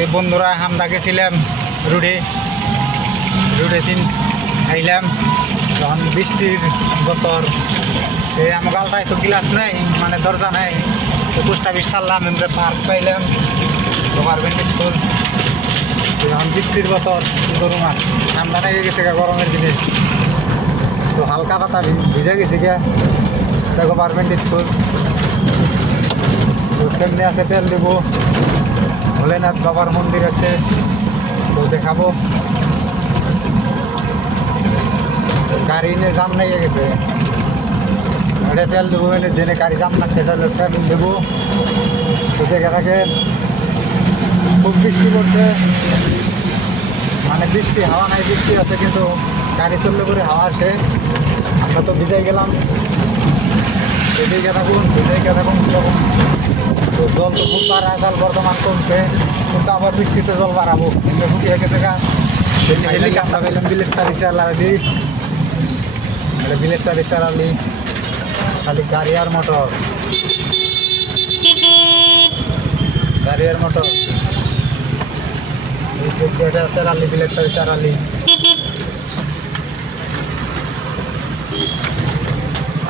এই বন্ধুরা আমরা গেছিলাম রুডে দিন আইলাম যখন বৃষ্টির বছর এই আমার গালটায় তো গ্লাস নেই মানে দরজা নেই তো পোস্ট অফিস ছাড়লাম আমরা পার্ক পাইলাম গভর্নমেন্ট স্কুল যখন বৃষ্টির বছর কী করুন আর ঠান্ডা লেগে গেছে গা গরমের জিনিস তো হালকা পাতা ভিজে গেছে গিয়া গভর্নমেন্ট স্কুল তো সামনে আছে তেল দেবো ভোলেনাথ বাবার মন্দির আছে তো দেখাবো গাড়ি নিয়ে জাম লেগে গেছে এটা তেল দেবো এনে জেনে গাড়ি জাম লাগছে এটা তেল দেবো তো দেখে থাকেন খুব বৃষ্টি পড়ছে মানে বৃষ্টি হাওয়া নাই বৃষ্টি আছে কিন্তু গাড়ি চললে করে হাওয়া আসে আমরা তো ভিজাই গেলাম ভিজাই থাকুন কীরকম তো জল তো খুব বাড়া জল বর্তমান কমছে কিন্তু আবার বৃষ্টিতে জল বাড়াবো কিন্তু ফুটিয়ে গেছে গা হেলিকপ্টার পেলাম বিলেটটারি চালালি বিলেটটারি চালালি খালি গাড়ি আর মোটর চালালি বিলেটটারি চালালি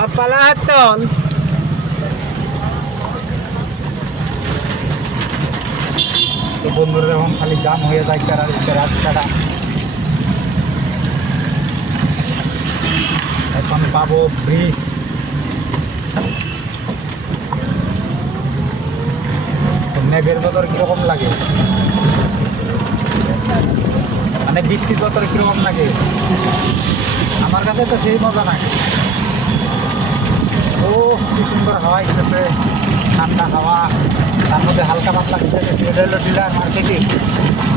Apalaton তো বন্ধুরা এখন খালি জাম হয়ে যায় রাস্তাটা এখন পাবো ব্রিজ মেঘের বদর কিরকম লাগে মানে বৃষ্টির বদর কিরকম লাগে আমার কাছে তো সেই মজা নাই ও কি সুন্দর হাওয়া আসতেছে ঠান্ডা হাওয়া তার মধ্যে হালকা পাতলা খেতেছে এটা হলো ডিলার মার্কেটিং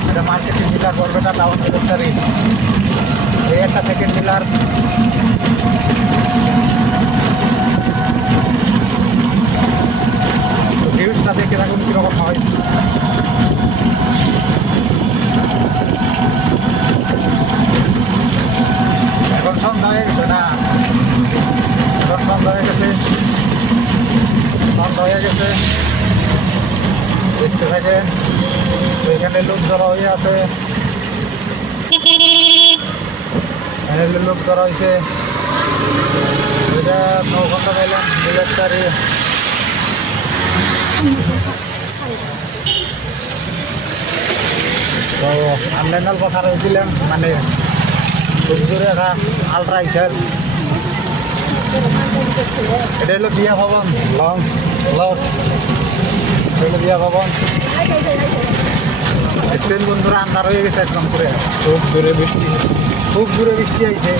এটা marketing dealer Barpeta town military এই একটা সেকেন্ড ডিলার ভিউজটা দেখে থাকুন কীরকম হয় এখন সন্ধ্যা হয়ে গেছে না বন্ধ হয়ে গেছে দেখতে থাকেন ওইখানে লোক জড়া হয়ে আছে লোক জড়া হয়েছে ওইটা 9 ঘন্টা পাইলাম মিলিটারি তো অনলাইনাল কথা রয়েছিলাম মানে খুব জোরে একটা আলট্রা আইসার এটা হলো বিয়া ভবন লস হলো বিয়া ভবন দেখছেন বন্ধুরা আন্ধার হয়ে গেছে একদম করে খুব জোরে বৃষ্টি আইছে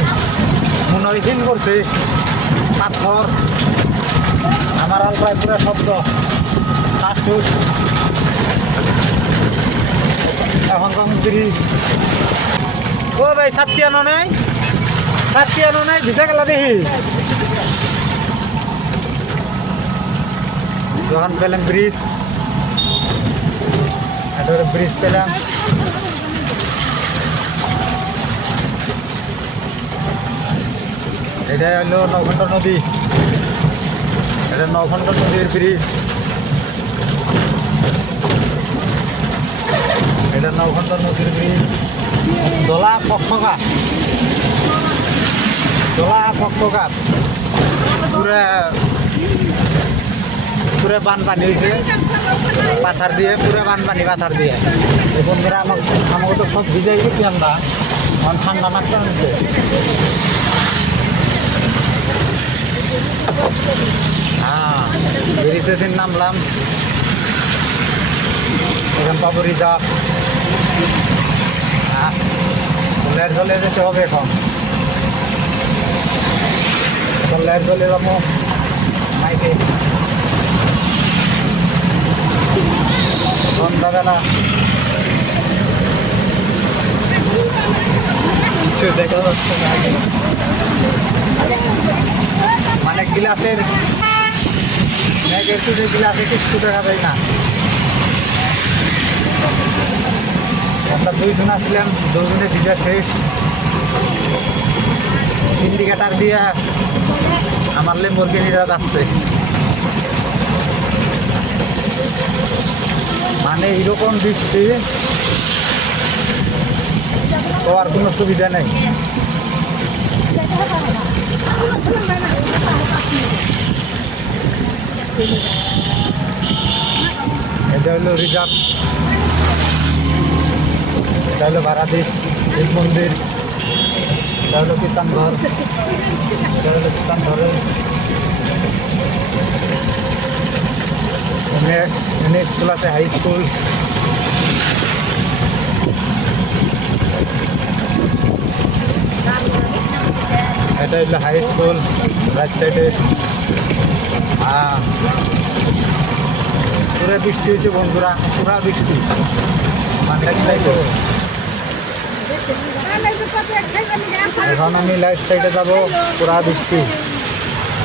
মনে হয় হিন করছে পাথর আমার আলট্রায় পুরো শব্দ ফাস্টফুড এখন ব্রিজ ও ভাই সাতটিয়ানো নাই ভিজা গেলা দেখি যখন পেলাম ব্রিজ পেলাম এটা হলো 9 ঘন্টা নদী এটা 9 ঘন্টা নদীর ব্রিজ এটা 9 ঘন্টা নদীর ব্রিজ দোলা পক্ষঘাট পুরো বানপানি হয়েছে পাথার দিয়ে পুরো বানপানি পাথার দিয়ে এই বন্ধুরা আমাকে তো সব ভিজাই গেছি আমরা এখন ঠান্ডা লাগতে হচ্ছে হ্যাঁ ব্রিজের দিন নামলাম এখন পাবো রিজার্ভ লেট চলে যেতে হবে এখন লেট চলে যাবো মাইকে সন্ধ্যাবেলা কিছু দেখা যাচ্ছে না মানে গ্লাসের গ্লাসে কিছু দেখা যায় না আমরা 2 জন আসলাম 2 জনে ভিজা শেষ ইন্ডিকেটার দিয়ে আমার লেম্বরগিনিরা যাচ্ছে মানে এরকম বৃষ্টি হওয়ার কোনো সুবিধা নেই। এটা হলো রিজার্ভ, এটা হলো ভাড়াদিস শিব মন্দির, এটা হলো কীর্তন ঘর, এটা হলো কীর্তন ঘরে এনে স্কুল আছে, হাই স্কুল। এটা হলো হাই স্কুল রাইট সাইডে। পুরো বৃষ্টি হয়েছে বন্ধুরা, পুরা বৃষ্টি মানে এক সাইডে। এখন আমি লাইট সাইডে যাব, পুরা বৃষ্টি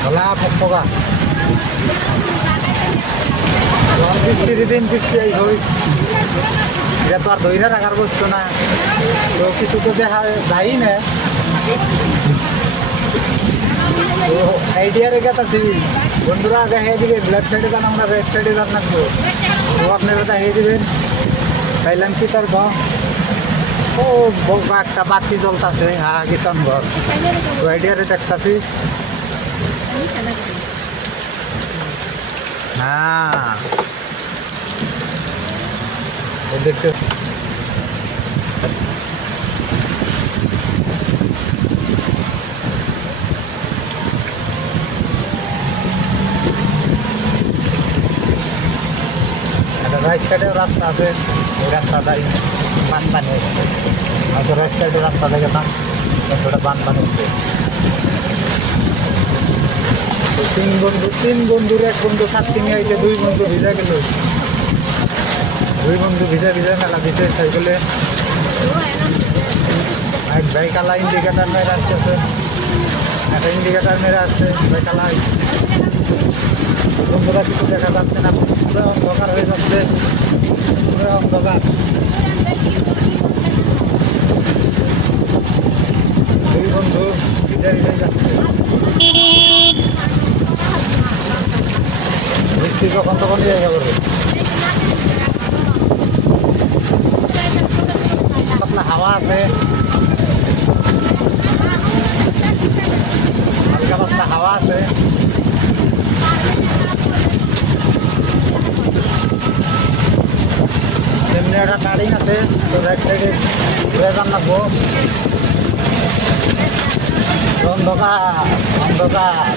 ভোলা পকা বৃষ্টির দিন বৃষ্টি এই হই, এটা তো আর ধৈর্য রাখার বস্তু না, তো কিছু তো দেখা যাই না। তো আইডিয়া রেখে আছি বন্ধুরা, দেখাই দিবেন লেফট সাইডে যান, আমরা রাইট সাইডে যান রাখবো, তো আপনারা দেখাই দিবেন। পাইলাম কি তার ঘর, ও একটা বাতি জ্বলতেছে, হ্যাঁ কীর্তন ঘর, তো আইডিয়ারে দেখতেছি। হ্যাঁ দেখতে রাইট সাইডেও রাস্তা আছে, ওই রাস্তাটাই বানপানি হচ্ছে। হয়তো রাইট সাইডের রাস্তা দেখে না, ওটা বানপানি হচ্ছে। তিন বন্ধুর এক বন্ধু সাথে নিয়ে আইছে, দুই বন্ধু ভিজা গেল, দুই বন্ধু ভিজা ভিজা মেলা দিছে সাইকেলে। এক ভাই কালা ইন্ডিকেটার মেরে আসতেছে, একটা ইন্ডিকেটার মেরে আসছে ভাই কালাই। বন্ধুরা কিছু দেখা যাচ্ছে না, পুরো অন্ধকার হয়ে যাচ্ছে, পুরো অন্ধকার। দুই বন্ধু ভিজা ভিজা যাচ্ছে, বৃষ্টি কখন তখন জায়গা করবে। পাতলা হাওয়া আছে, হালকা পাতলা হাওয়া আছে। এমনি একটা টার্নিং আছে, তো রাইট সাইডে ঘুরে যান লাগবো। অন্ধকার অন্ধকার,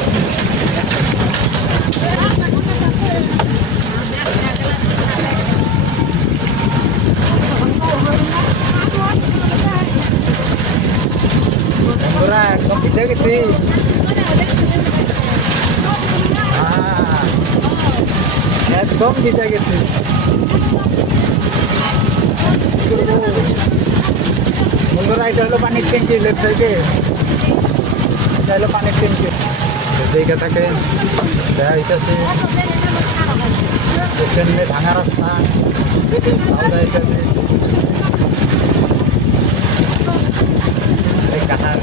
বন্ধুরা একদম ভিজে গেছি। হ্যাঁ একদম ভিজে গেছি। বন্ধুরা এটা হলো পানির ট্যাঙ্কি, লেফট সাইডে এটা হলো পানির ট্যাঙ্কি, দেখে থাকে দেখা যাইতেছে। সামনে ভাঙা রাস্তা, যাইতেছে কাটার